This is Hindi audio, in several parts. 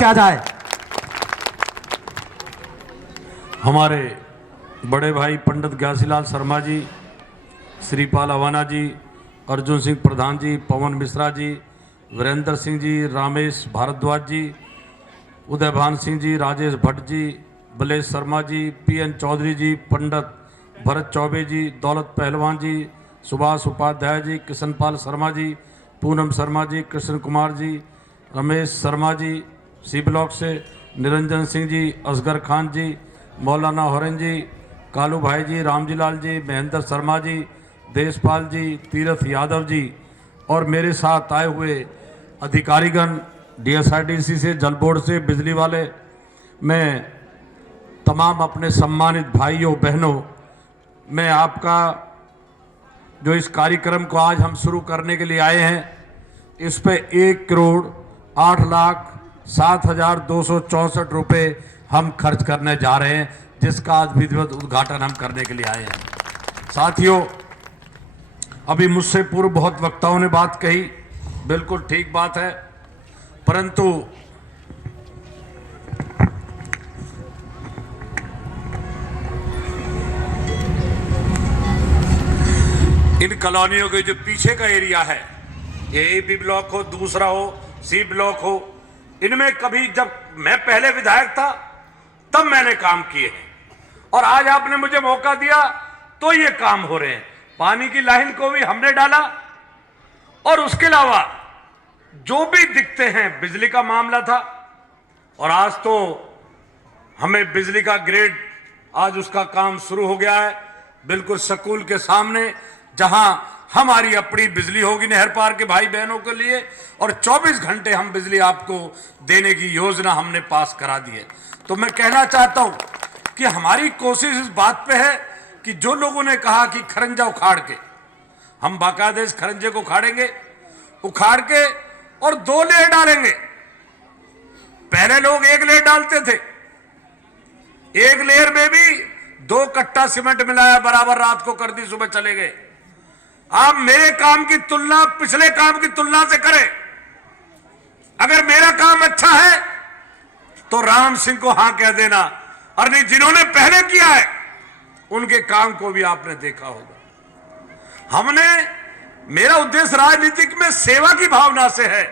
किया जाए। हमारे बड़े भाई पंडित घासीलाल शर्मा जी, श्रीपाल अवाना जी, अर्जुन सिंह प्रधान जी, पवन मिश्रा जी, वीरेंद्र सिंह जी, रामेश भारद्वाज जी, उदयभान सिंह जी, राजेश भट्ट जी, बलेश शर्मा जी, पीएन चौधरी जी, पंडित भरत चौबे जी, दौलत पहलवान जी, सुभाष उपाध्याय जी, किशनपाल शर्मा जी, पूनम शर्मा जी, कृष्ण कुमार जी, रमेश शर्मा जी, सी ब्लॉक से निरंजन सिंह जी, असगर खान जी, मौलाना हरन जी, कालू भाई जी, रामजी लाल जी, महेंद्र शर्मा जी, देशपाल जी, तीरथ यादव जी और मेरे साथ आए हुए अधिकारीगण, डीएसआरटीसी से, जल बोर्ड से, बिजली वाले, मैं तमाम अपने सम्मानित भाइयों बहनों, मैं आपका जो इस कार्यक्रम को आज हम शुरू करने के लिए आए हैं, इस पे 1,08,07,264 रुपये हम खर्च करने जा रहे हैं, जिसका आज विधिवत उद्घाटन हम करने के लिए आए हैं। साथियों, अभी मुझसे पूर्व बहुत वक्ताओं ने बात कही, बिल्कुल ठीक बात है, परंतु इन कॉलोनियों के जो पीछे का एरिया है, ये ए-बी ब्लॉक हो, दूसरा हो, सी ब्लॉक हो, इनमें कभी जब मैं पहले विधायक था तब मैंने काम किए हैं और आज आपने मुझे मौका दिया तो ये काम हो रहे हैं। पानी की लाइन को भी हमने डाला और उसके अलावा जो भी दिखते हैं, बिजली का मामला था और आज तो हमें बिजली का ग्रेड, आज उसका काम शुरू हो गया है बिल्कुल स्कूल के सामने, जहां हमारी अपनी बिजली होगी नहर पार के भाई बहनों के लिए और 24 घंटे हम बिजली आपको देने की योजना हमने पास करा दी है। तो मैं कहना चाहता हूं कि हमारी कोशिश इस बात पे है कि जो लोगों ने कहा कि खरंजा उखाड़ के, हम बाकायदे इस खरंजे को उखाड़ेंगे, उखाड़ के और 2 लेयर डालेंगे। पहले लोग 1 लेयर डालते थे, 1 लेयर में भी 2 कट्टा सीमेंट मिलाया, बराबर रात को कर दी, सुबह चले गए। आप मेरे काम की तुलना पिछले काम की तुलना से करें, अगर मेरा काम अच्छा है तो राम सिंह को हां कह देना, और नहीं जिन्होंने पहले किया है उनके काम को भी आपने देखा होगा। हमने, मेरा उद्देश्य राजनीतिक में सेवा की भावना से है।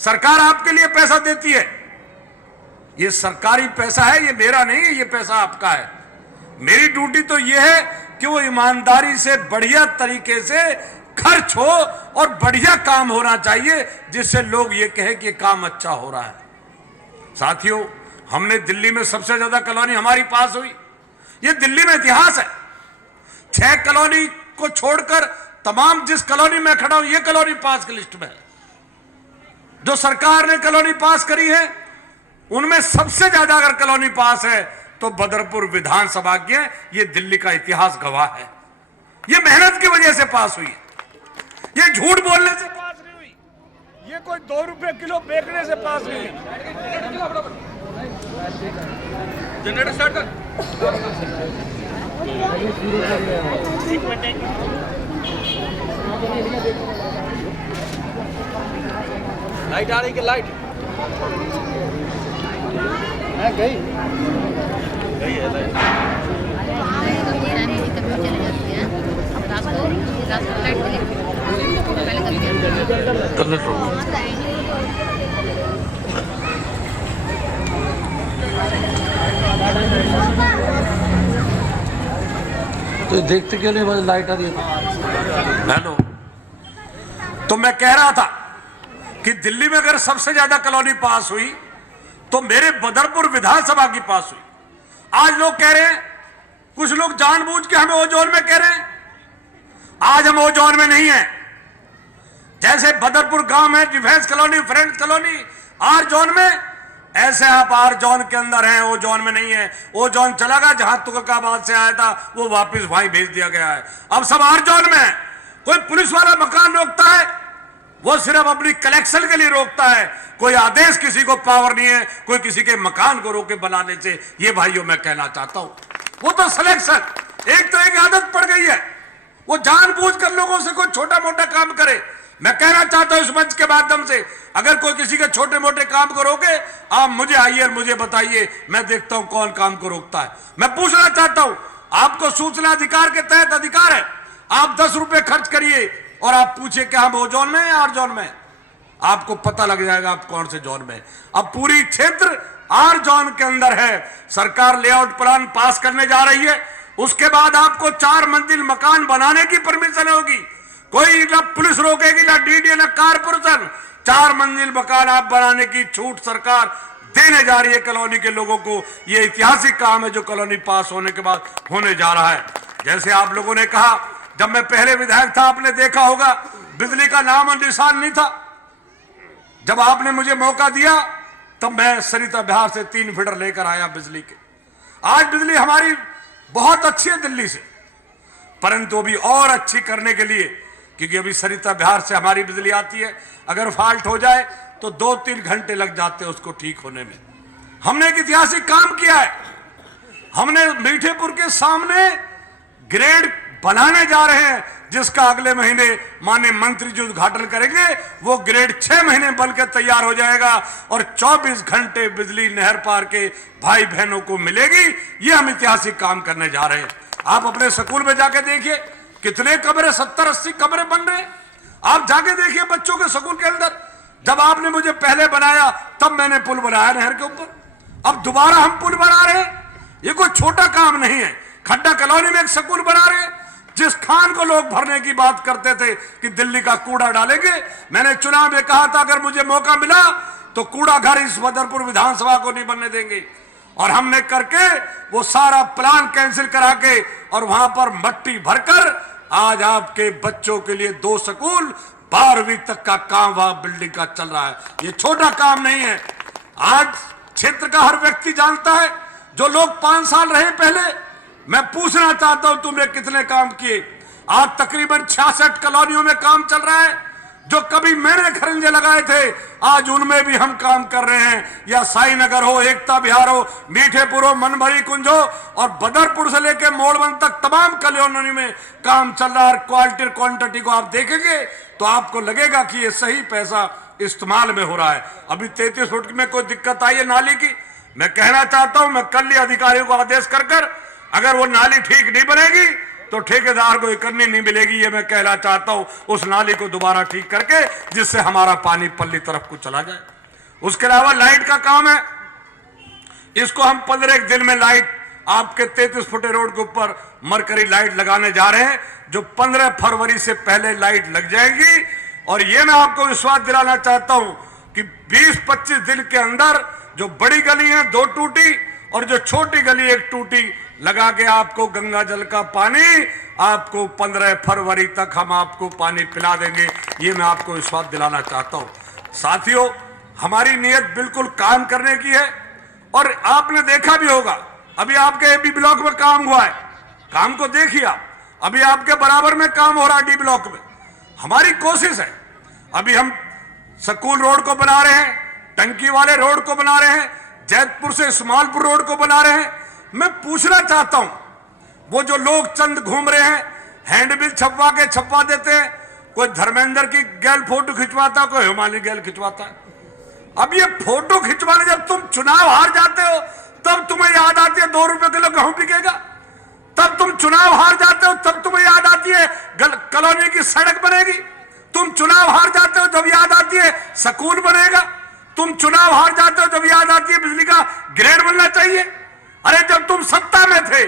सरकार आपके लिए पैसा देती है, ये सरकारी पैसा है, ये मेरा नहीं है, ये पैसा आपका है। मेरी ड्यूटी तो ये है कि वो ईमानदारी से बढ़िया तरीके से खर्च हो और बढ़िया काम होना चाहिए, जिससे लोग ये कहें कि काम अच्छा हो रहा है। साथियों, हमने दिल्ली में सबसे ज्यादा कॉलोनी हमारी पास हुई, ये दिल्ली में इतिहास है। 6 कॉलोनी को छोड़कर तमाम जिस कॉलोनी में खड़ा हूं, ये कॉलोनी पास की लिस्ट में है। जो सरकार ने कॉलोनी पास करी है उनमें सबसे ज्यादा अगर कॉलोनी पास है तो बदरपुर विधानसभा की है। ये दिल्ली का इतिहास गवाह है। ये मेहनत की वजह से पास हुई है, ये झूठ बोलने से पास नहीं हुई, ये कोई 2 रुपए किलो बेचने से पास नहीं है। जनरेटर स्टार्ट कर। लाइट आ रही है, लाइट गई है लाइट। तो देखते क्यों नहीं, बस लाइट आ रही है। हेलो, तो मैं कह रहा था कि दिल्ली में अगर सबसे ज्यादा कॉलोनी पास हुई तो मेरे बदरपुर विधानसभा की पास हुई। आज लोग कह रहे हैं, कुछ लोग जानबूझ के हमें ओ जोन में कह रहे हैं, आज हम ओ जोन में नहीं है। जैसे बदरपुर गांव है, defence colony, friends colony R zone में, ऐसे आप आर जोन के अंदर हैं, ओ जोन में नहीं है। ओ जोन चला गया, जहां तुगलकाबाद से आया था वो वापस वहीं भेज दिया गया है। अब सब आर जोन में है। कोई पुलिस वाला मकान रोकता है, वो सिर्फ अपनी कलेक्शन के लिए रोकता है, कोई आदेश किसी को पावर नहीं है कोई किसी के मकान को रोके बनाने से। ये भाइयों मैं कहना चाहता हूं, वो तो सिलेक्शन, एक तो एक आदत पड़ गई है, वो जानबूझकर लोगों से कोई छोटा मोटा काम करे। मैं कहना चाहता हूं इस मंच के माध्यम से, अगर कोई किसी के छोटे मोटे काम को रोके, आप मुझे आइए और मुझे बताइए, मैं देखता हूं कौन काम को रोकता है। मैं पूछना चाहता हूं, आपको सूचना अधिकार के तहत अधिकार है, आप 10 रुपए खर्च करिए और आप पूछिए कि हम वो जोन में हैं आर जोन में, आपको पता लग जाएगा आप कौन से जोन में। अब पूरी क्षेत्र आर जोन के अंदर है, सरकार लेआउट प्लान पास करने जा रही है, उसके बाद आपको 4 मंजिल मकान बनाने की परमिशन होगी, कोई ना पुलिस रोकेगी, ना डीडीए, ना कारपोरेशन, 4 मंजिल मकान आप बनाने की छूट सरकार देने जा रही है कॉलोनी के लोगों को। यह ऐतिहासिक काम है जो कॉलोनी पास होने के बाद होने जा रहा है। जैसे आप लोगों ने कहा, जब मैं पहले विधायक था, आपने देखा होगा बिजली का नाम और निशान नहीं था। जब आपने मुझे मौका दिया तब मैं सरिता बिहार से 3 फीडर लेकर आया बिजली के। आज बिजली हमारी बहुत अच्छी है दिल्ली से, परंतु अभी और अच्छी करने के लिए, क्योंकि अभी सरिता बिहार से हमारी बिजली आती है, अगर फॉल्ट हो जाए तो 2-3 घंटे लग जाते हैं उसको ठीक होने में। हमने एक ऐतिहासिक काम किया है, हमने मीठेपुर के सामने ग्रेड बनाने जा रहे हैं, जिसका अगले महीने माननीय मंत्री जी उद्घाटन करेंगे। वो ग्रेड 6 महीने बनकर तैयार हो जाएगा और 24 घंटे बिजली नहर पार के भाई बहनों को मिलेगी। ये हम ऐतिहासिक काम करने जा रहे हैं। आप अपने स्कूल में जाके देखिए कितने कमरे, 70-80 कमरे बन रहे हैं। आप जाके देखिए बच्चों के स्कूल के अंदर। जब आपने मुझे पहले बनाया तब मैंने पुल बनाया नहर के ऊपर, अब दोबारा हम पुल बना रहे हैं। ये कोई छोटा काम नहीं है। खड्डा कॉलोनी में एक स्कूल बना रहे हैं। जिस खान को लोग भरने की बात करते थे कि दिल्ली का कूड़ा डालेंगे, मैंने चुनाव में कहा था अगर मुझे मौका मिला तो कूड़ा घर इस बदरपुर विधानसभा को नहीं बनने देंगे। और हमने करके वो सारा प्लान कैंसिल करा के और वहां पर मट्टी भरकर आज आपके बच्चों के लिए 2 स्कूल, 12वीं तक का काम वहां बिल्डिंग का चल रहा है। ये छोटा काम नहीं है। आज क्षेत्र का हर व्यक्ति जानता है। जो लोग 5 साल रहे पहले, मैं पूछना चाहता हूं तुमने कितने काम किए। आज तकरीबन 66 कॉलोनियों में काम चल रहा है। जो कभी मैंने खरंजे लगाए थे, आज उनमें भी हम काम कर रहे हैं। या साईनगर हो, एकता विहार हो, मीठेपुर हो, मनभरी कुंज हो और बदरपुर से लेकर मोड़बंद तक तमाम कॉलोनियों में काम चल रहा है। क्वालिटी और क्वांटिटी को आप देखेंगे तो आपको लगेगा कि ये सही पैसा इस्तेमाल में हो रहा है। अभी 33 फुट में कोई दिक्कत आई है नाली की, मैं कहना चाहता हूं, मैं कल ही अधिकारियों को आदेश कर अगर वो नाली ठीक नहीं बनेगी तो ठेकेदार को करनी नहीं मिलेगी। ये मैं कहना चाहता हूं, उस नाली को दोबारा ठीक करके जिससे हमारा पानी पल्ली तरफ को चला जाए। उसके अलावा लाइट का काम है, इसको हम 15 दिन में लाइट आपके 33 फुटे रोड के ऊपर मरकरी लाइट लगाने जा रहे हैं, जो 15 फरवरी से पहले लाइट लग जाएगी। और ये मैं आपको विश्वास दिलाना चाहता हूं कि 20-25 दिन के अंदर जो बड़ी गली है 2 टूटी और जो छोटी गली 1 टूटी लगा के आपको गंगा जल का पानी आपको 15 फरवरी तक हम आपको पानी पिला देंगे। ये मैं आपको विश्वास दिलाना चाहता हूं। साथियों, हमारी नीयत बिल्कुल काम करने की है। और आपने देखा भी होगा, अभी आपके एबी ब्लॉक में काम हुआ है, काम को देखिए आप। अभी आपके बराबर में काम हो रहा है डी ब्लॉक में। हमारी कोशिश है, अभी हम स्कूल रोड को बना रहे हैं, टंकी वाले रोड को बना रहे हैं, जैतपुर से स्मालपुर रोड को बना रहे हैं। मैं पूछना चाहता हूं, वो जो लोग चंद घूम रहे हैं, हैंडबिल छपवा देते हैं, कोई धर्मेंद्र की गैल फोटो खिंचवाता, कोई हिमालय गैल खिंचवाता है। अब ये फोटो खिंचवाने जब तुम चुनाव हार जाते हो तब तुम्हें याद आती है 2 रुपए किलो गेहूं बिकेगा। तब तुम चुनाव हार जाते हो तब तुम्हें याद आती है कॉलोनी की सड़क बनेगी। तुम चुनाव हार जाते हो जब याद आती है स्कूल बनेगा। तुम चुनाव हार जाते हो जब याद आती है बिजली का ग्रेड बनना चाहिए। अरे जब तुम सत्ता में थे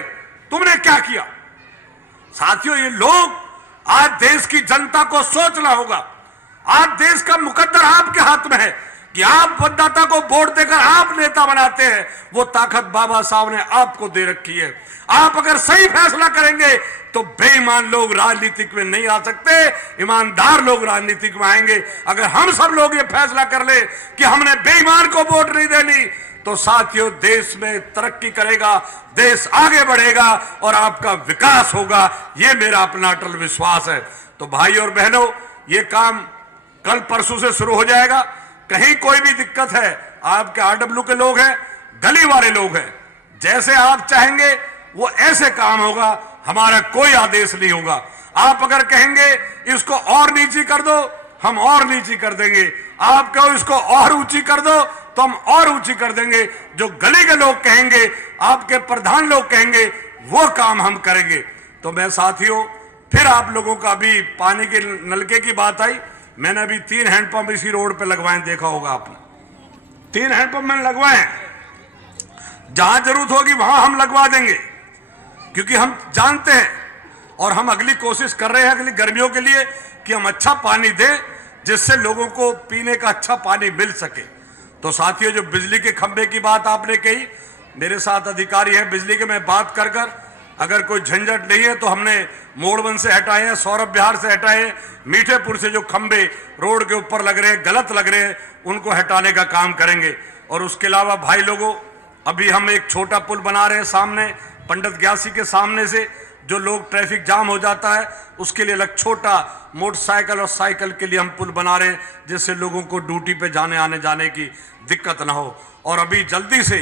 तुमने क्या किया? साथियों, ये लोग, आज देश की जनता को सोचना होगा। आज देश का मुकद्दर आपके हाथ में है कि आप मतदाता को वोट देकर आप नेता बनाते हैं। वो ताकत बाबा साहब ने आपको दे रखी है। आप अगर सही फैसला करेंगे तो बेईमान लोग राजनीतिक में नहीं आ सकते, ईमानदार लोग राजनीतिक में आएंगे। अगर हम सब लोग ये फैसला कर ले कि हमने बेईमान को वोट नहीं देनी तो साथियों, देश में तरक्की करेगा, देश आगे बढ़ेगा और आपका विकास होगा। ये मेरा अपना अटल विश्वास है। तो भाई और बहनों, ये काम कल परसों से शुरू हो जाएगा। कहीं कोई भी दिक्कत है, आपके आरडब्ल्यू के लोग हैं, गली वाले लोग हैं, जैसे आप चाहेंगे वो ऐसे काम होगा। हमारा कोई आदेश नहीं होगा। आप अगर कहेंगे इसको और नीचे कर दो, हम और नीची कर देंगे। आप कहो इसको और ऊंची कर दो तो हम और ऊंची कर देंगे। जो गली के लोग कहेंगे, आपके प्रधान लोग कहेंगे, वो काम हम करेंगे। तो मैं साथियों, फिर आप लोगों का अभी पानी के नलके की बात आई, मैंने अभी 3 हैंडपंप इसी रोड पे लगवाए, देखा होगा आपने। 3 हैंडपंप मैंने लगवाए। जहां जरूरत होगी वहां हम लगवा देंगे, क्योंकि हम जानते हैं और हम अगली कोशिश कर रहे हैं अगली गर्मियों के लिए कि हम अच्छा पानी दें, जिससे लोगों को पीने का अच्छा पानी मिल सके। तो साथियों, जो बिजली के खंभे की बात आपने कही, मेरे साथ अधिकारी हैं बिजली के, मैं बात कर अगर कोई झंझट नहीं है तो हमने मोड़वन से हटाए हैं, सौरभ विहार से हटाए हैं, मीठेपुर से जो खंभे रोड के ऊपर लग रहे हैं, गलत लग रहे हैं, उनको हटाने का काम करेंगे। और उसके अलावा भाई लोगों, अभी हम एक छोटा पुल बना रहे हैं सामने पंडित ग्यासी के सामने से, जो लोग ट्रैफिक जाम हो जाता है उसके लिए अलग छोटा मोटरसाइकिल और साइकिल के लिए हम पुल बना रहे हैं, जिससे लोगों को ड्यूटी पे जाने आने जाने की दिक्कत ना हो। और अभी जल्दी से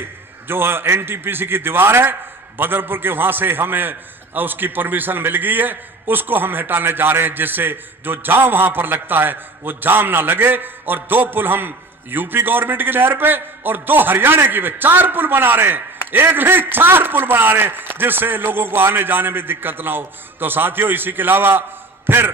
जो एनटीपीसी की दीवार है बदरपुर के, वहां से हमें उसकी परमिशन मिल गई है, उसको हम हटाने जा रहे हैं, जिससे जो जाम वहां पर लगता है वो जाम ना लगे। और 2 पुल हम यूपी गवर्नमेंट की नहर पे और 2 हरियाणा की पे 4 पुल बना रहे हैं, एक नहीं 4 पुल बना रहे हैं, जिससे लोगों को आने जाने में दिक्कत ना हो। तो साथियों, इसी के अलावा फिर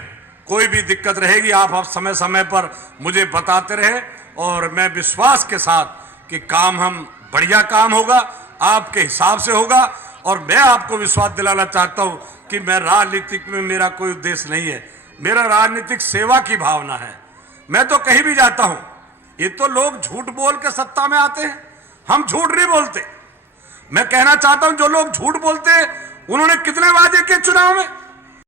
कोई भी दिक्कत रहेगी आप समय समय पर मुझे बताते रहे, और मैं विश्वास के साथ कि काम हम बढ़िया काम होगा, आपके हिसाब से होगा। और मैं आपको विश्वास दिलाना चाहता हूं कि मैं राजनीतिक में मेरा कोई उद्देश्य नहीं है, मेरा राजनीतिक सेवा की भावना है। मैं तो कहीं भी जाता हूं, ये तो लोग झूठ बोल के सत्ता में आते हैं, हम झूठ नहीं बोलते। मैं कहना चाहता हूं, जो लोग झूठ बोलते हैं उन्होंने कितने वादे किए चुनाव में,